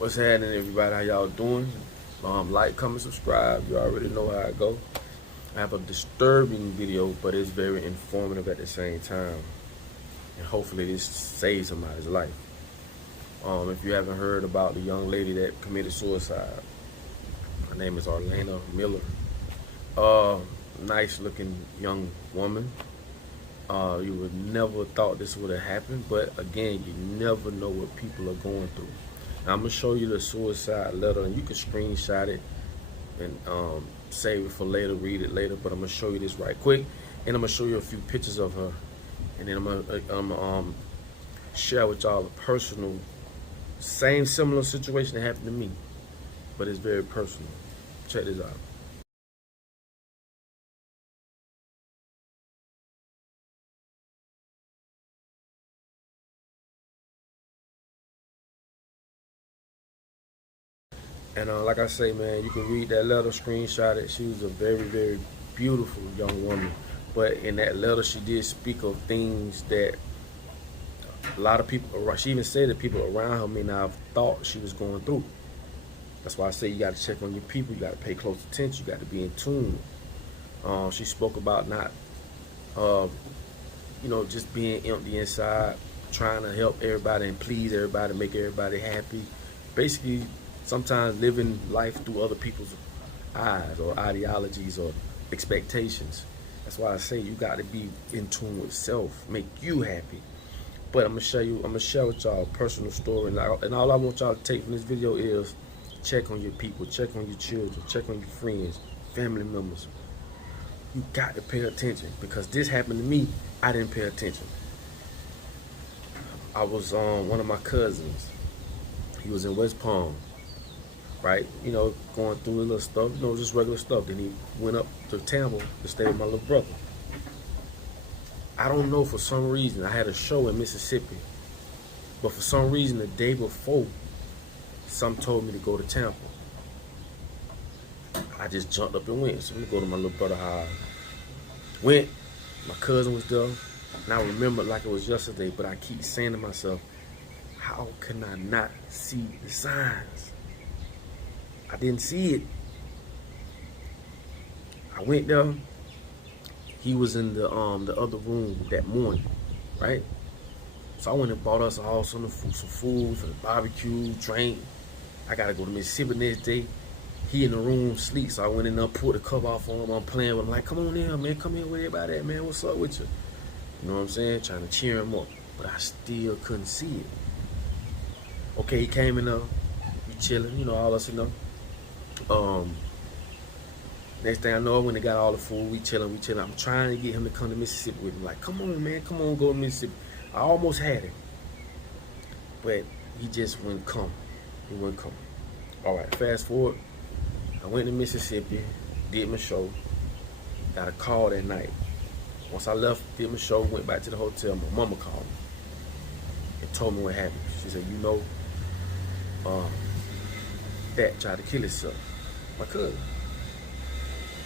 What's happening, everybody? How y'all doing? Like, comment, subscribe. You already know how I go. I have a disturbing video, but it's very informative at the same time. And hopefully this saves somebody's life. If you haven't heard about the young lady that committed suicide, her name is Arlena Miller. Nice looking young woman. You would never thought this would have happened, but again, you never know what people are going through. Now, I'm gonna show you the suicide letter, and you can screenshot it and save it for later, read it later. But I'm gonna show you this right quick, and I'm gonna show you a few pictures of her, and then I'm gonna share with y'all a personal, similar situation that happened to me, but it's very personal. Check this out. And like I say, man, you can read that letter, screenshot it. She was a very, very beautiful young woman. But in that letter, she did speak of things that a lot of people, she even said that people around her may not have thought she was going through. That's why I say you got to check on your people. You got to pay close attention. You got to be in tune. She spoke about not, just being empty inside, trying to help everybody and please everybody, make everybody happy. Basically, sometimes living life through other people's eyes or ideologies or expectations. That's why I say you got to be in tune with self, make you happy. But I'm gonna share with y'all a personal story, and all I want y'all to take from this video is check on your people, check on your children, check on your friends, family members. You got to pay attention, because this happened to me. I didn't pay attention. I was one of my cousins. He was in West Palm, right? Going through a little stuff, just regular stuff. Then he went up to Tampa to stay with my little brother. I don't know, for some reason, I had a show in Mississippi, but for some reason the day before, some told me to go to Tampa. I just jumped up and went. So I'm gonna go to my little brother's house. Went, my cousin was there, and I remember like it was yesterday, but I keep saying to myself, how can I not see the signs? I didn't see it. I went there. He was in the other room that morning, right? So I went and bought us all some food for the barbecue, drank. I gotta go to Mississippi next day. He in the room sleep, so I went in there, pulled the cover off on him. I'm playing with him, like, come on in, man, come here with everybody at, man. What's up with you? You know what I'm saying? Trying to cheer him up, but I still couldn't see it. Okay, he came in there, we chilling, all us in there. Next thing I know, when they got all the food, we chilling. I'm trying to get him to come to Mississippi with me. Like, come on, man, come on, go to Mississippi. I almost had him, but he just wouldn't come. He wouldn't come. All right, fast forward. I went to Mississippi, did my show, got a call that night. Once I left, did my show, went back to the hotel, my mama called me and told me what happened. She said, that tried to kill himself. My cousin.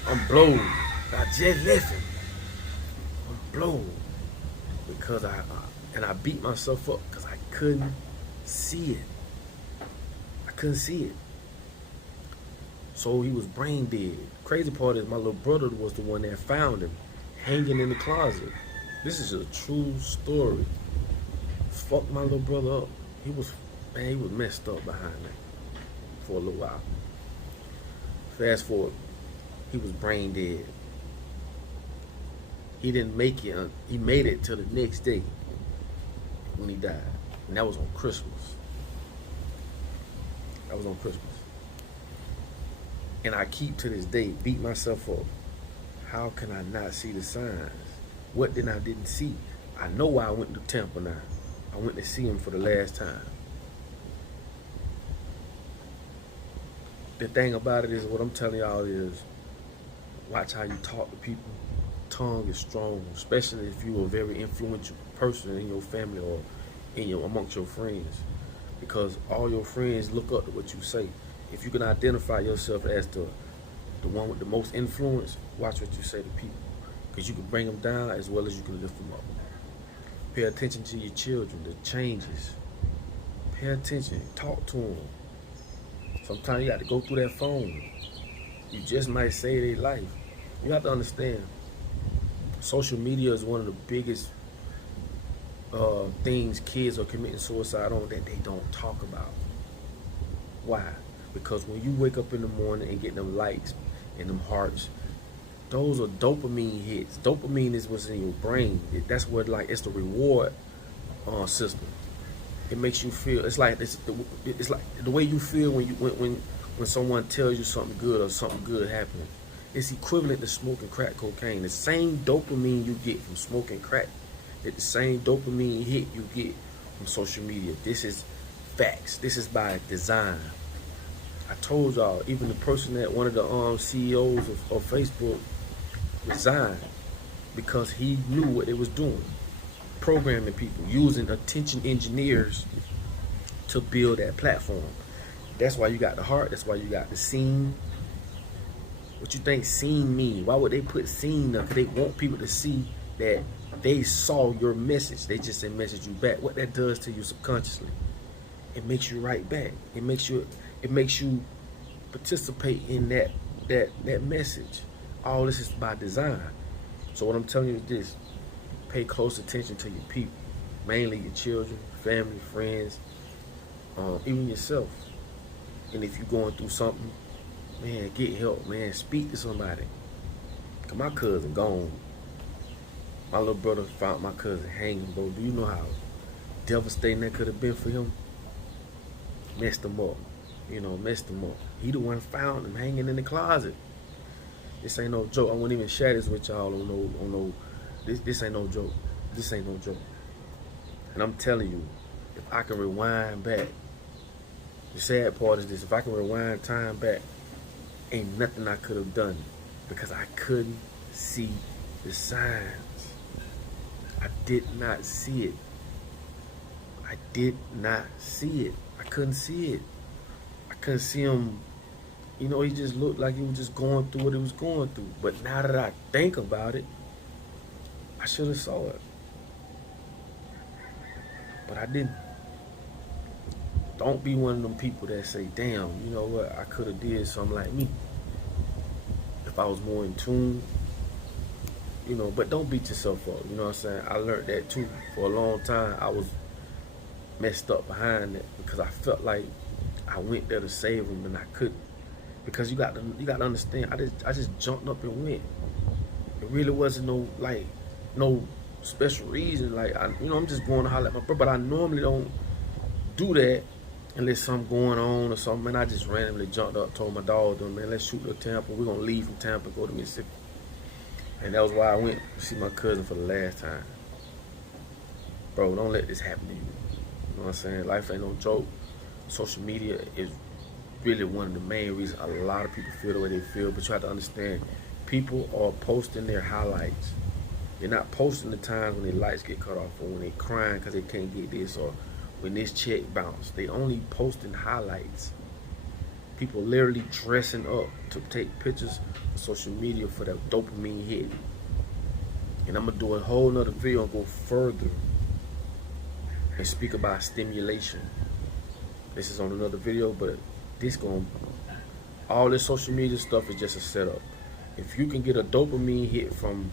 I'm blown. I just left him. I'm blown. Because I beat myself up because I couldn't see it. I couldn't see it. So he was brain dead. Crazy part is my little brother was the one that found him, hanging in the closet. This is a true story. Fucked my little brother up. He was messed up behind that for a little while. Fast forward, he was brain dead. He didn't make it. He made it till the next day when he died, and that was on Christmas. That was on Christmas. And I keep to this day beat myself up. How can I not see the signs? What then I didn't see? I know why I went to Tampa now. I went to see him for the last time. The thing about it is, what I'm telling y'all is, watch how you talk to people. Tongue is strong, especially if you're a very influential person in your family or amongst your friends, because all your friends look up to what you say. If you can identify yourself as the one with the most influence, watch what you say to people, because you can bring them down as well as you can lift them up. Pay attention to your children, the changes. Pay attention, talk to them. Sometimes you got to go through that phone. You just might save their life. You have to understand, social media is one of the biggest things kids are committing suicide on that they don't talk about. Why? Because when you wake up in the morning and get them likes and them hearts, those are dopamine hits. Dopamine is what's in your brain. That's what, like, it's the reward system. It makes you feel. It's like the way you feel when someone tells you something good or something good happening. It's equivalent to smoking crack cocaine. The same dopamine you get from smoking crack, that the same dopamine hit you get from social media. This is facts. This is by design. I told y'all, even the person that one of the CEOs of Facebook resigned because he knew what it was doing. Programming people, using attention engineers to build that platform. That's why you got the heart. That's why you got the scene. What you think scene mean? Why would they put scene up? Because they want people to see that they saw your message. They just said message you back. What that does to you subconsciously, it makes you write back. It makes you participate in that message. All this is by design. So what I'm telling you is this: pay close attention to your people, mainly your children, family, friends, even yourself. And if you're going through something, man, get help, man. Speak to somebody. Cause my cousin gone. My little brother found my cousin hanging, bro. Do you know how devastating that could have been for him? Messed him up. Messed him up. He the one found him hanging in the closet. This ain't no joke. I won't even share this with y'all on no. This ain't no joke. This ain't no joke. And I'm telling you, if I can rewind back, the sad part is this: if I can rewind time back, ain't nothing I could have done because I couldn't see the signs. I did not see it. I did not see it. I couldn't see it. I couldn't see him. He just looked like he was just going through what he was going through. But now that I think about it, I should have saw it. But I didn't. Don't be one of them people that say, damn, you know what, I could have did something like me if I was more in tune. But don't beat yourself up. You know what I'm saying? I learned that too. For a long time, I was messed up behind that because I felt like I went there to save him and I couldn't. Because you got to understand, I just jumped up and went. It really wasn't no special reason. Like I'm just going to holler at my brother, but I normally don't do that unless something going on or something. And I just randomly jumped up, told my dog, man, let's shoot to Tampa. We're gonna leave from Tampa and go to Mississippi. And that was why I went to see my cousin for the last time. Bro, don't let this happen to you. You know what I'm saying? Life ain't no joke. Social media is really one of the main reasons a lot of people feel the way they feel. But you have to understand, people are posting their highlights. They're not posting the times when their lights get cut off or when they're crying because they can't get this or when this check bounced. They only posting highlights. People literally dressing up to take pictures on social media for that dopamine hit. And I'm going to do a whole nother video and go further and speak about stimulation. This is on another video, but all this social media stuff is just a setup. If you can get a dopamine hit from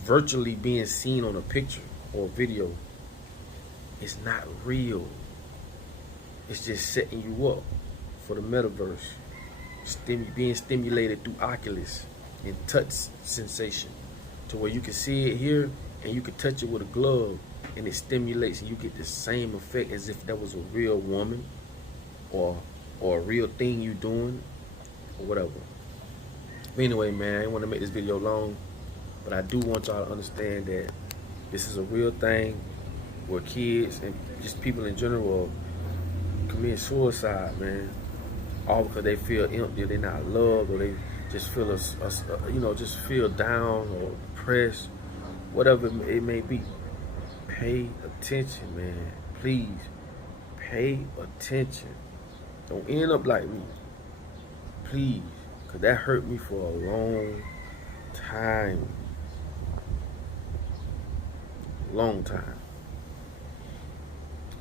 virtually being seen on a picture or video, it's not real. It's just setting you up for the metaverse. Being stimulated through Oculus and touch sensation to where you can see it here and you can touch it with a glove and it stimulates and you get the same effect as if that was a real woman or a real thing you doing or whatever. But anyway, man, I didn't want to make this video long, but I do want y'all to understand that this is a real thing where kids and just people in general commit suicide, man. All because they feel empty, they're not loved, or they just feel just feel down or depressed, whatever it may be. Pay attention, man. Please, pay attention. Don't end up like me, please, because that hurt me for a long time. Long time.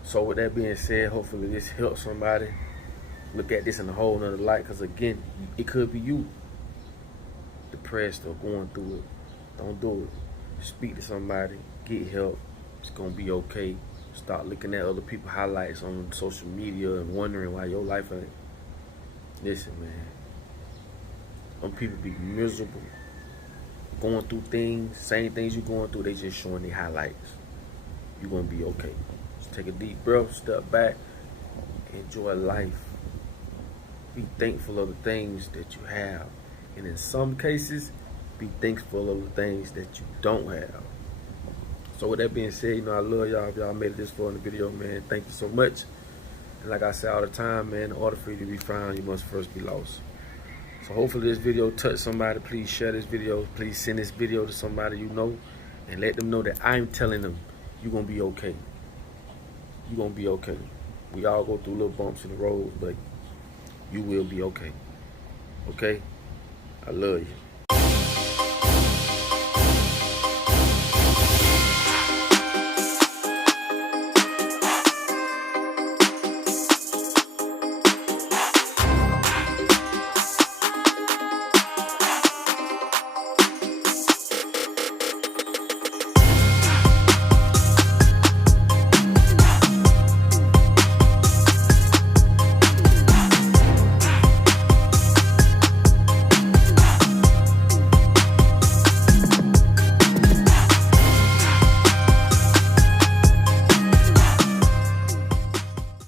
So with that being said, hopefully this helps somebody. look at this in a whole nother light, because again, it could be you depressed or going through it. Don't do it. Speak to somebody, get help. It's gonna be okay. Stop looking at other people's highlights on social media and wondering why your life ain't. Listen, man. Some people be miserable, going through things, same things you going through, they just showing their highlights. You're gonna be okay. Just take a deep breath, step back, enjoy life. Be thankful of the things that you have. And in some cases, be thankful of the things that you don't have. So with that being said, I love y'all. If y'all made it this far in the video, man, thank you so much. And like I say all the time, man, in order for you to be found, you must first be lost. So hopefully this video touched somebody. Please share this video. Please send this video to somebody you know and let them know that I'm telling them you're going to be okay. You're going to be okay. We all go through little bumps in the road, but you will be okay. Okay? I love you.